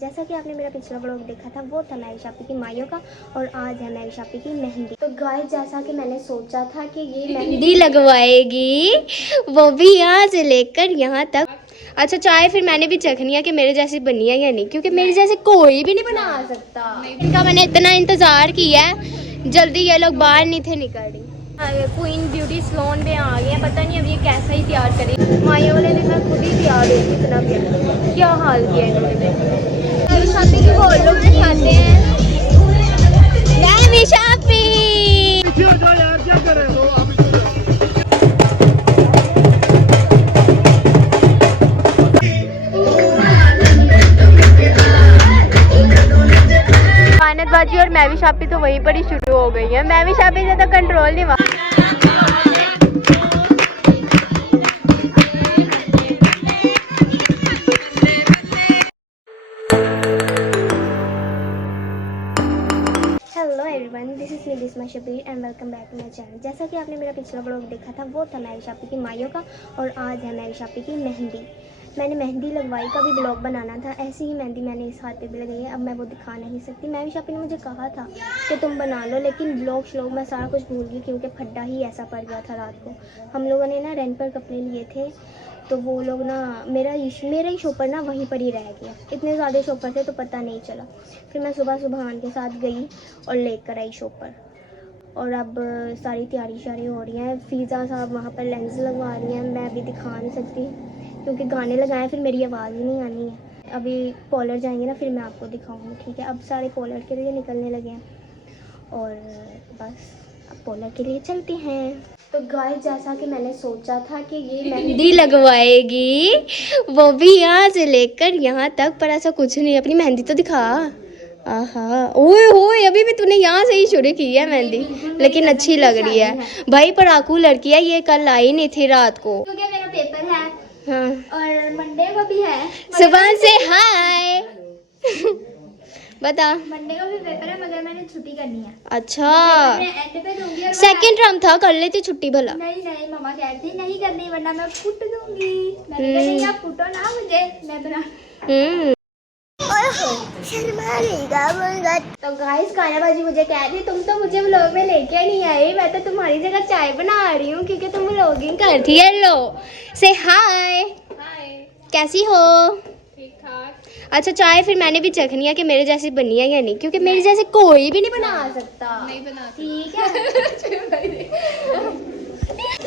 जैसा कि आपने मेरा पिछला ब्लॉग देखा था, वो था मैवी शापी की माइयों का, और आज है मैवी शापी की मेहंदी। तो गाइस, जैसा कि मैंने सोचा था कि ये मेहंदी लगवाएगी, वो भी यहाँ से लेकर यहाँ तक। अच्छा, चाय फिर मैंने भी चखनी है कि मेरे जैसी बनी है या नहीं, क्योंकि मेरे जैसे कोई भी नहीं बना सकता। इनका मैंने इतना इंतजार किया है, जल्दी ये लोग बाहर नहीं थे निकल रही। क्वीन ब्यूटी सलोन में आ गए हैं, पता नहीं अब ये कैसा ही तैयार करें। माया वाले दिन मैं खुद ही तैयार हुई, इतना प्यार, क्या हाल किया इन्होंने। शादी की और लोग दिखाते हैं। मैवी शापी बाजी और मैवी शापी तो वहीं पर ही शुरू हो गई है। मैवी शापी से तो कंट्रोल नहीं हुआ। Hello everyone, this is Nidisma Shabbir and welcome back to my channel. जैसा कि आपने मेरा पिछला ब्लॉग देखा था, वो था मैवी शापी की माइयों का, और आज है मैवी शापी की मेहंदी। मैंने मेहंदी लगवाई का भी ब्लॉग बनाना था, ऐसी ही मेहंदी मैंने इस हाथ पे भी लगाई है। अब मैं वो दिखा नहीं सकती। मैवी शापी ने मुझे कहा था कि तुम बना लो, लेकिन ब्लॉग मैं सारा कुछ भूल गई, क्योंकि फड्डा ही ऐसा पड़ गया था रात को। हम लोगों ने ना रेंट पर कपड़े लिए थे, तो वो लोग ना मेरा ही शॉपर ना वहीं पर ही रह गया। इतने ज़्यादा शॉपर थे तो पता नहीं चला। फिर मैं सुबह सुबह के साथ गई और लेकर आई शॉपर, और अब सारी तैयारी हो रही है। फ़ीज़ा साहब वहाँ पर लेंस लगवा रही हैं। मैं अभी दिखा नहीं सकती क्योंकि गाने लगाए फिर मेरी आवाज़ ही नहीं आनी है। अभी पॉलर जाएंगे ना, फिर मैं आपको दिखाऊंगी, ठीक है। अब सारे पॉलर के लिए निकलने लगे हैं, और बस अब पॉलर के लिए चलते हैं। तो गाइस, जैसा कि मैंने सोचा था कि ये मेहंदी लगवाएगी, वो भी यहाँ से लेकर यहाँ तक, पर ऐसा कुछ नहीं। अपनी मेहंदी तो दिखा। आहा, ओए होए, अभी भी तूने यहाँ से ही शुरू की है मेहंदी, लेकिन अच्छी लग रही है भाई। पढ़ाकू लड़की है ये, कल आई नहीं थी रात को, क्योंकि मेरा पेपर है। हाँ, और मंडे को भी है। सुबह से हाय बता। मंडे को भी पेपर है, मगर मैंने छुट्टी करनी है। अच्छा, एंड पे दूंगी। सेकंड टर्म था, कर लेती छुट्टी भला। नहीं, मम्मा कहती नहीं करनी, वरना मैं फुट दूंगी। मैंने कहा नहीं, आप फुटो ना मुझे, मैं बना। तो गाइस, कानाबाजी मुझे कह रही, तुम तो मुझे व्लॉग में लेके नहीं आई। मैं तो तुम्हारी जगह चाय बना रही हूँ, क्योंकि तुम व्लॉगिंग करती है। लो से हाय, कैसी हो? ठीक ठाक। अच्छा, चाय फिर मैंने भी चखनी है कि मेरे जैसी बनी है या नहीं, क्योंकि मेरे जैसे कोई भी नहीं बना सकता। नहीं बना, ठीक है।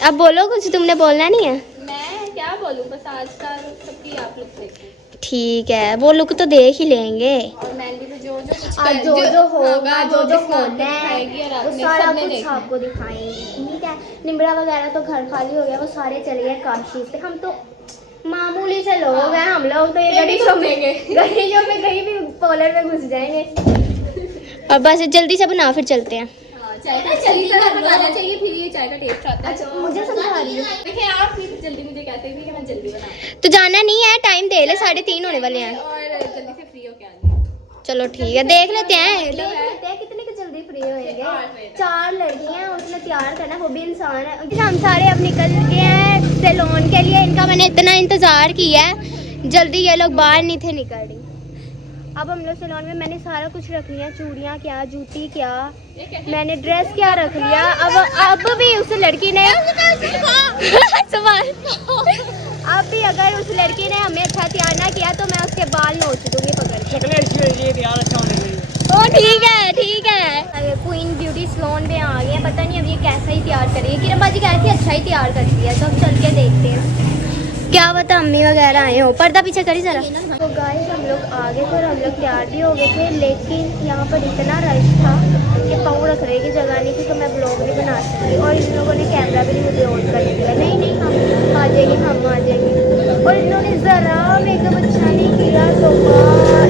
अब बोलो कुछ, तुमने बोलना नहीं है। मैं क्या बोलूं, बस आज का सबकी आप लोग देखो। ठीक है, वो लुक तो देख ही लेंगे, और मेहंदी पे जो होगा, जो होना है, वो सारा कुछ आपको दिखाएंगे, ठीक है। निम्बरा वगैरह तो घर खाली हो गया, वो सारे चले गए काशी पे। हम तो मामूली से लोग हैं, हम लोग तो ये गरीबों में कहीं भी पॉलर में घुस जाएंगे। और बस जल्दी से बना, फिर चलते हैं। चाय का बनाना चाहिए, फिर ये चाय का टेस्ट आता है। अच्छा, मुझे समझा रही है। देखिए, आप फिर जल्दी मुझे कहते हैं कि मैं जल्दी बना, तो जाना नहीं है, टाइम दे ले, 3:30 होने वाले हैं, और जल्दी से फ्री होके आनी है। चलो ठीक है, देख लेते हैं कितने के जल्दी फ्री होएंगे। 4 लड़कियां, उसने तैयार करना, वो भी इंसान है। हम सारे अब निकल गए हैं सैलून के लिए। इनका मैंने इतना इंतजार किया है, जल्दी ये लोग बाहर नहीं थे निकल रही। अब हम लोग सैलून में, मैंने सारा कुछ रख लिया, चूड़ियाँ क्या, जूती क्या, मैंने ड्रेस क्या रख लिया। अब भी उस लड़की ने अब भी अगर उस लड़की ने हमें अच्छा तैयार ना किया तो मैं उसके बाल नोच दूंगी पकड़ के। ओ ठीक है। क्वीन ब्यूटी सलोन में आ गए हैं, पता नहीं अब ये कैसा ही तैयार करेगी। किरण बाजी कह रही थी अच्छा ही तैयार करती है, तो अब चल के देखते हैं, क्या पता अम्मी वगैरह आए हो। पर्दा पीछे करी जरा। तो गाइस, हम लोग आ गए थे और हम लोग तैयार भी हो गए थे, लेकिन यहाँ पर इतना रश था कि पाँव रखने की जगह नहीं थी, तो मैं ब्लॉग नहीं बना सकती। और इन लोगों ने कैमरा भी नहीं मुझे ऑन करने दिया। नहीं हम आ जाएंगे। और इन्होंने ज़रा मेकअप अच्छा नहीं किया, तो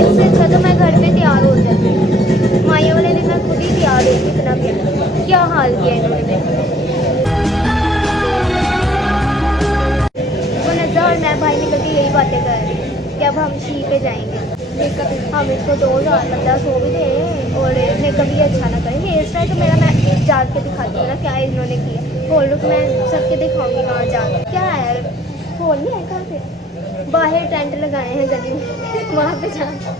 इससे अच्छा तो मैं घर पे तैयार हो जाती। माया वाले दिन मैं खुद ही तैयार हुई, इतना प्यार, क्या हाल किया इन्होंने। और मैं भाई निकल के यही बातें कर रही हूँ कि अब हम शी पे जाएंगे। हम इसको 2015 भी दें और मेकअप भी अच्छा ना करें। हेयर स्टाइल तो मेरा मैं जाके दिखाती हूँ ना क्या इन्होंने किया। होल लुक मैं सबके दिखाऊंगी वहाँ जाकर। क्या है, होल नहीं है कहाँ पे, बाहर टेंट लगाए हैं गली में। वहाँ पे जाना,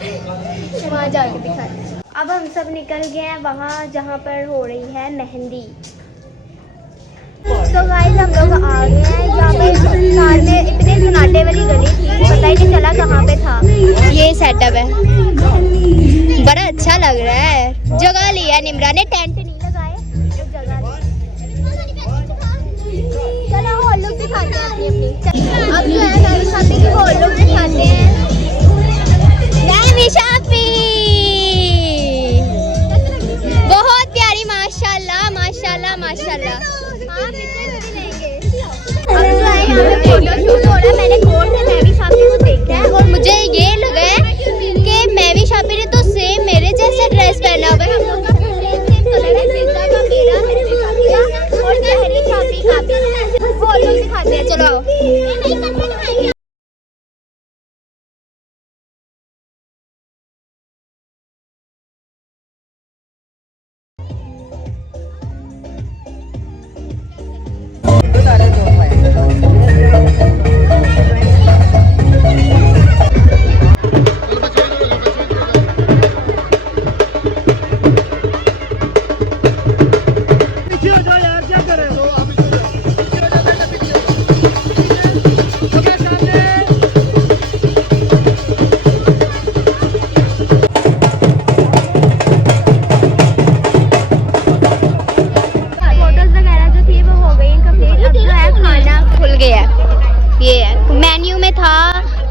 वहाँ जाके दिखाते। अब हम सब निकल गए हैं वहाँ जहाँ पर हो रही है मेहंदी। तो गाइस हम लोग आ गए हैं। यहाँ पे कार में इतने सन्नाटे वाली गली थी, पता ही नहीं चला कहाँ पे था। ये सेटअप है, बड़ा अच्छा लग रहा है। जगह लिया निम्रा ने, टेंट नहीं लगाए, तो जगह चलो हॉल लुक दिखाते हैं अपनी अपनी। अब जो है मैवी शापी की हॉल लुक दिखाते हैं। मैवी शापी बहुत प्यारी, माशाल्लाह माशाल्लाह माशाल्लाह। हाँ अब जो है यहाँ पे फोटो शूट हो रहा है। मैंने गौर से मैवी शापी को देखा है और मुझे ये लगा है कि मैवी शापी ने तो सेम मेरे जैसा ड्रेस पहना हुआ है। हम लोग का सेम कलर है, फिजा का, मेरा, मेरे शापी का और शहरी शापी का भी। वो लोग दिखाते हैं, चलो आओ।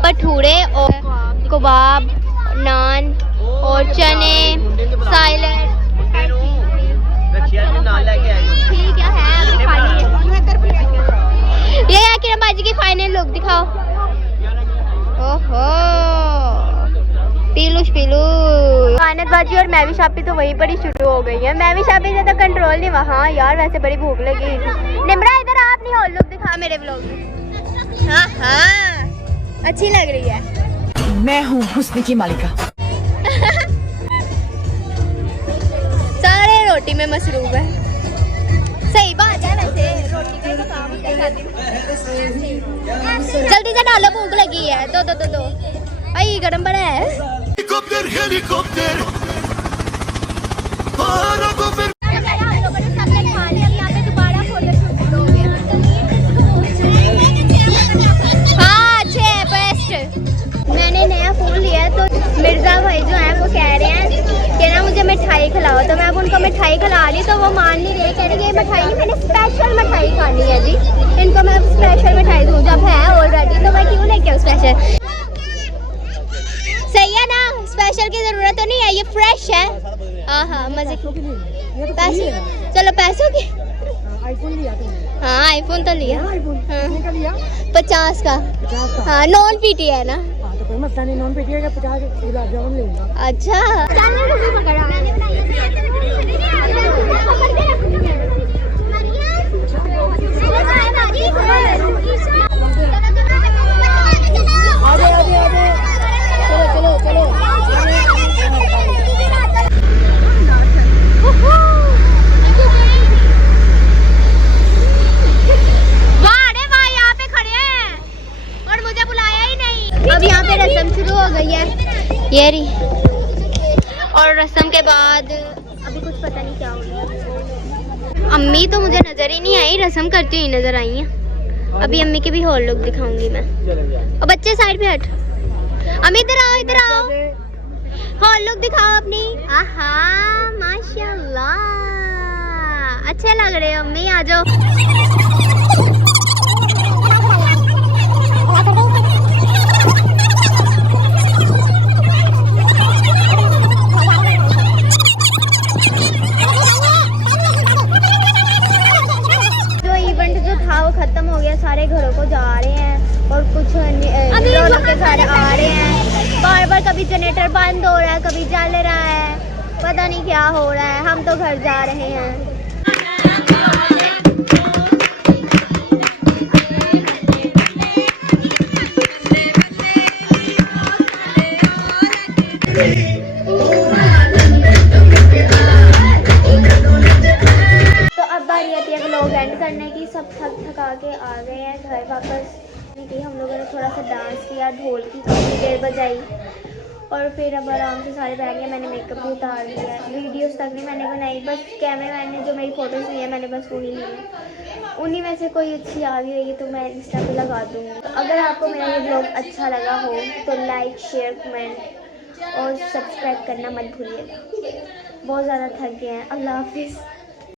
भटूरे और कबाब, नान और चने, साइलेंट। ठीक है अभी खानी है। ये है किरण बाजी की फाइनल लुक दिखाओ। ओहो पीलूश पीलू। आनंद बाजी और मैवी शापी तो वहीं पर ही शुरू हो गई है। मैवी शापी से तो कंट्रोल नहीं वहाँ। यार वैसे बड़ी भूख लगी। निम्रा इधर आप नहीं, हॉल लुक दिखा मेरे व्लॉग में। हाँ हाँ अच्छी लग रही है। मैं हूँ हुस्न की मालिका। सारे रोटी में मसरूफ है। सही बात है, वैसे रोटी का तो काम होता है। जल्दी से डालो, भूख लगी है। दो दो दो दो आई गरम बड़ा है। हेलीकॉप्टर हेलीकॉप्टर मैंने नया फ़ोन लिया है तो मिर्ज़ा भाई जो हैं वो कह रहे हैं कि ना मुझे मिठाई खिलाओ। तो मैं अब उनको मिठाई खिला रही, तो वो मान नहीं रहे। कह रहे कि ये मिठाई नहीं, मैंने स्पेशल मिठाई खानी है जी। इनको मैं स्पेशल मिठाई दूँ, जब है ऑलरेडी तो मैं क्यों लेके आऊँ स्पेशल। सही है ना, स्पेशल की ज़रूरत तो नहीं है, ये फ्रेश है। हाँ हाँ मज़े की पैसे, चलो पैसों की। आईफोन लिया तुमने? हाँ आईफोन तो लिया। कितने का लिया? 50 का। 50 का। हाँ नॉन पीटी है ना। हाँ तो कोई मसला नहीं, नॉन पेटी का 50 गुलाब जामुन लूंगा। अच्छा आगे आगे आगे चलो चलो चलो। अब यहाँ पे रस्म शुरू हो गई है ये रही। और रस्म के बाद अभी कुछ पता नहीं क्या हो गया। अम्मी तो मुझे नजर ही नहीं आई, रस्म करती हुई नजर आई हैं। अभी अम्मी के भी हॉल लुक दिखाऊंगी मैं। और बच्चे साइड पे हट। अम्मी इधर आओ, इधर आओ, हॉल लुक दिखाओ अपनी। आहा माशाल्लाह अच्छे लग रहे हो अम्मी, आ जाओ। वो खत्म हो गया, सारे घरों को जा रहे हैं और कुछ लोगों के घर आ रहे हैं। बार बार कभी जनरेटर बंद हो रहा है, कभी जल रहा है, पता नहीं क्या हो रहा है। हम तो घर जा रहे हैं। व्लॉग एंड करने की, सब थक थका के आ गए हैं घर वापस। कि हम लोगों ने थोड़ा सा डांस किया, ढोल की काफ़ी देर बजाई और फिर अब आराम से सारे बैठ गए। मैंने मेकअप भी उतार लिया है, वीडियोस तक नहीं मैंने बनाई, बस कैमरा मैन ने जो मेरी फ़ोटोज़ ली है मैंने बस वही ली है। उन्हीं में से कोई अच्छी आ गई होगी तो मैं इंस्टा पे लगा दूँगी। तो अगर आपको मेरा ये ब्लॉग अच्छा लगा हो तो लाइक, शेयर, कमेंट और सब्सक्राइब करना मत भूलिएगा। बहुत ज़्यादा थक गए हैं। अल्लाह हाफिज़।